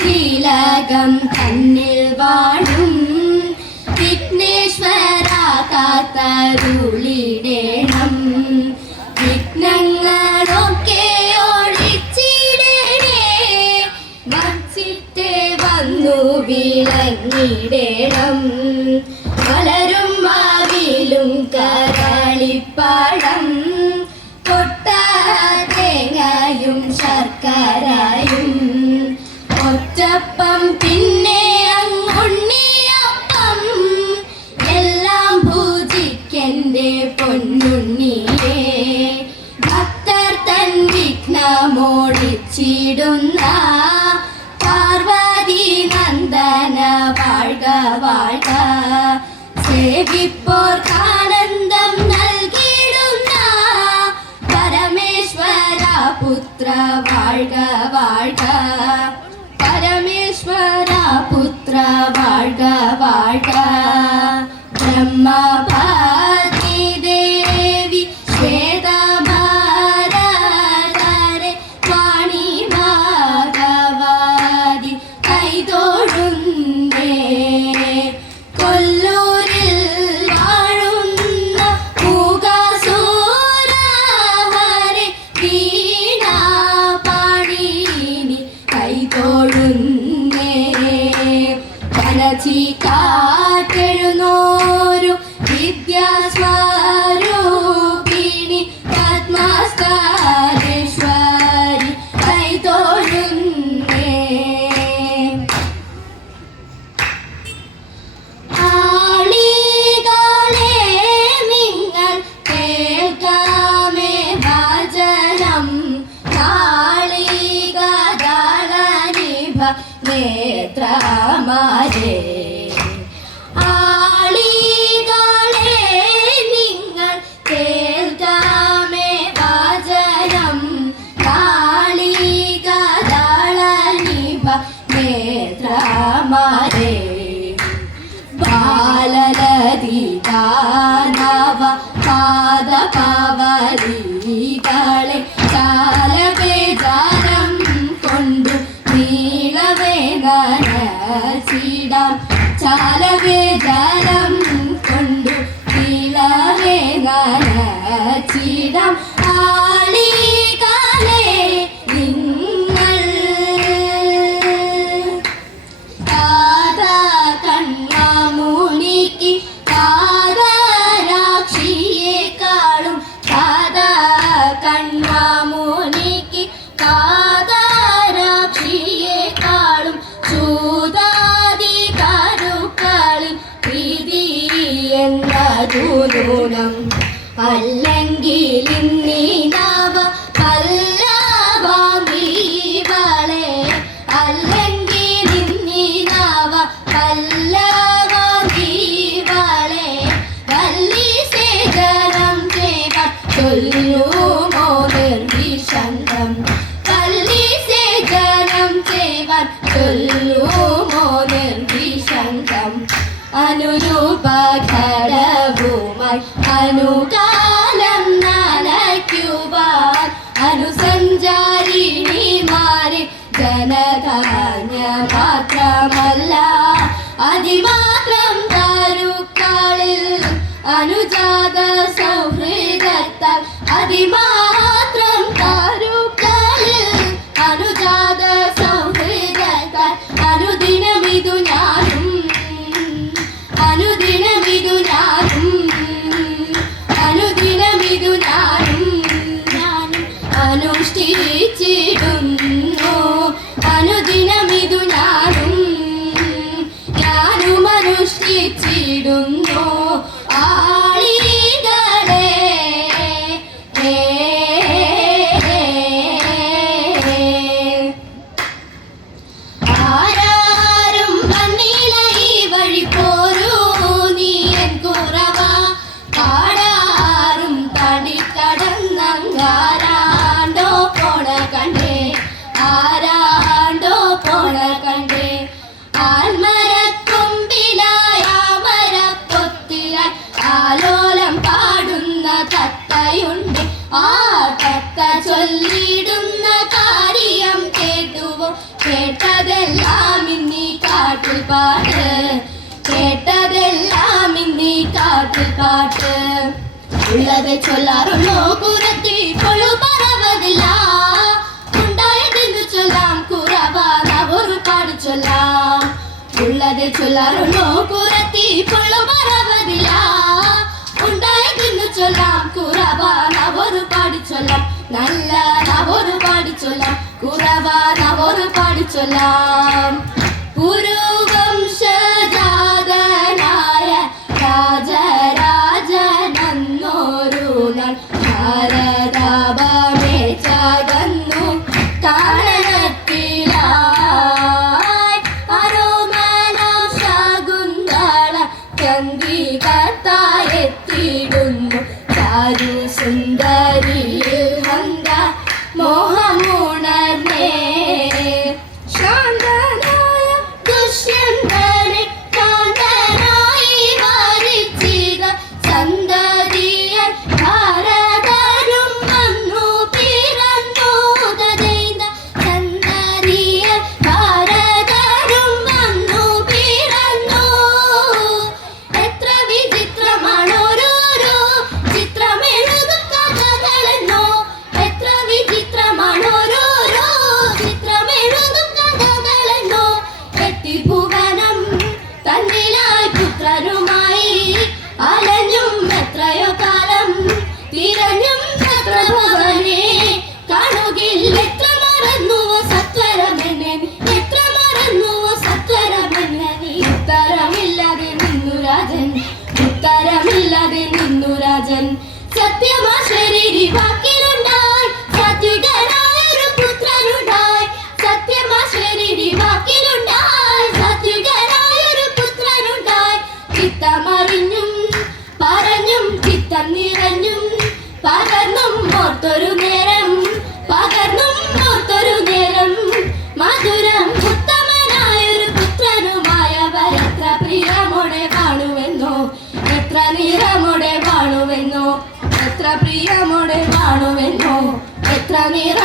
ശ്രീലകം തന്നിൽ വാഴും വിഘ്നേശ്വര കാത്തരുളിടേണം. വിഘ്നങ്ങളൊക്കെ ഒഴിച്ചിടണേ, വച്ചിട്ടേ വന്നു വിളങ്ങിടേണം. വളരും മാവിലും കരളിപ്പഴം, തേങ്ങയും ശർക്കരയും, ഒറ്റപ്പം പിന്നെ അങ്ങുണ്ണിയപ്പം, എല്ലാം പൂജിക്കെന്റെ പൊന്നുണ്ണിയേ. ഭക്തർ തൻ വിഘ്നമോടിച്ചിടുന്ന പാർവതി നന്ദന വാഴ്ക വാഴ്ക. സേവിപ്പോർക്കാനന്ദം നൽകിടുന്ന പരമേശ്വര പുത്ര വാഴ്ക വാഴ്ക. പരമേശ്വര പുത്ര വാഴ്ക വാഴ്ക. ബ്രഹ്മപത്നി ദേവി ശ്വേതഭാരതരെ വാണി ഭാഗവതി കൈതൊഴുന്നേ. കൊല്ലൂരിൽ വാഴുന്ന മൂകാസുരഹരി വീണാപാണിനി കൈതൊഴുന്നേ. വനച്ചിക്കാട്ടെഴുന്നോരു വിദ്യാസ്വരൂപിണി പത്മസ്ഥാനേശ്വരി കൈതൊഴുന്നേ. ആളികളെ നിങ്ങൾ കേൾക്കാമേ ഭജനം, കാളികദളനിഭ നേത്രമാരേ. ആളികളെ നിങ്ങൾ കേൾക്കാമേ ഭജനം, കാളികദളനിഭ നേത്രമാരേ. ബാലലതികാനവ പാദപവലികളെ ചാലവേദനം കൊണ്ടു നീളവേ നനച്ചിടാം. ചാലവേദനം കൊണ്ടു നീളവേ നനച്ചിടാം. ആളികളെ നിങ്ങൾ കണ്ണമുനിക്ക് കാദരാക്ഷിയേക്കാളും, കണ്ണമുനിക്ക് കാദരാക്ഷിയേക്കാളും ചൂതാതി കരുക്കളിൽ പ്രീതി എന്നതു നൂനം. അല്ലെങ്കിൽ ഇന്നീനവ പല്ലവാംഗീവളെ, അല്ലെങ്കിൽ ഇന്നീനവ പല്ലവാംഗീവളെ. വല്ലിസേചനം ചെയ്വ ചൊല്ലുമോ നിർവിഷന്തം, വല്ലിസേചനം ചെയ്വ ചൊല്ലുമോ നിർവിഷന്തം. അനുരൂപഘടവുമായി അനുകാലം നനയ്ക്കുവാൻ അനുസഞ്ചാരിണിമാരെ ജനധാന്യ മാത്രമല്ല അതിമാത്രം കരുക്കളിൽ അനുജാത സൗഹൃദത്താൽ. അതിമാത്രം കരുക്കളിൽ അനുജാത സൗഹൃദത്താൽ. അനുദിനമിതു ഞാനും, അനുദിനമിതു ഞാനും, അനുദിനമിതു ഞാനും അനുഷ്ഠിച്ചിടുന്നു. അനുദിനമിതു ഞാനും അനുഷ്ഠിച്ചിടുന്നു. ആളികളെ പാട്ട് കേട്ടതെല്ലാം ഇന്നീ കാട്ടിൽ പാട്ട് ഉള്ളത് ചൊല്ലാറുള്ളോ കുറത്തി പൊളു പറവതില്ല ഉണ്ടായതെന്ന് ചൊല്ലാം കുറവാന ഒരു പാട് ചൊല്ലാം ഉള്ളത് ചൊല്ലാറുള്ളോ കുറത്തി പൊളു പറവതില്ല ഉണ്ടായതെന്ന് ചൊല്ലാം കുറവാന ഒരു പാട് ചൊല്ലാം നല്ല ഒരു പാട് ചൊല്ലാം കുറവാന ഒരു പാട് ചൊല്ലാം പുരുവംശജാതനായ രാജരാജനന്നോരു നാൾ ഭാരതാപമേ ചകന്നു കാനനത്തിലായി അരോമനാം ശകുന്തള ചന്ദ്രികത്തായെത്തിയിടുന്നു ചാരു സുന്ദരിയിൽ ഹന്ത മോഹമുണർന്നേ ശാന്തനായ ദുഷ്യന്തനെ കാന്തനായി വരിച്ചിത സന്തതിയൻ ഭാരതരും വന്നു പിറന്നു തതൈന്ത സന്തതിയൻ ഭാരതരും വന്നു പിറന്നു എത്ര വിചിത്രമാണോരോരോ ചിത്രമെഴുതും കഥകളെന്നോ എത്ര വിചിത്രമാണോരോരോ ചിത്രമെഴുതും കഥകളെന്നോ എത്തിഭുവനം തന്നിലായി പുത്രരുമായി അലഞ്ഞും എത്രയോ കാലം തിരഞ്ഞും എത്ര ഭുവനെ കാണുകിൽ എത്ര മറന്നുവോ സത്വരമെന്നെ എത്ര മറന്നുവോ സത്വരമെന്നെ ഉത്തരമില്ലാതെ നിന്നു രാജൻ ഉത്തരമില്ലാതെ നിന്നു രാജൻ സത്യമാ ശരീരി വാക്കിലുണ്ടായി സാത്വികനായൊരു പുത്രനുണ്ടായി സത്യമാ ശരീരി വാക്കിലുണ്ടായി സാത്വികനായൊരു പുത്രനുണ്ടായി ചിത്തമറിഞ്ഞും പറഞ്ഞും ചിത്തം നിറഞ്ഞും പകർന്നും ഓർത്തൊരു നേരം പകർന്നും ഓർത്തൊരു നേരം മധുരം ഉത്തമനായൊരു പുത്രനുമായവർ എത്ര പ്രിയമോടെ കാണുമെന്നോ എത്ര നിറമോടെ കാണുമെന്നോ എത്ര പ്രിയമോടെ കാണുമെന്നോ എത്ര നിറ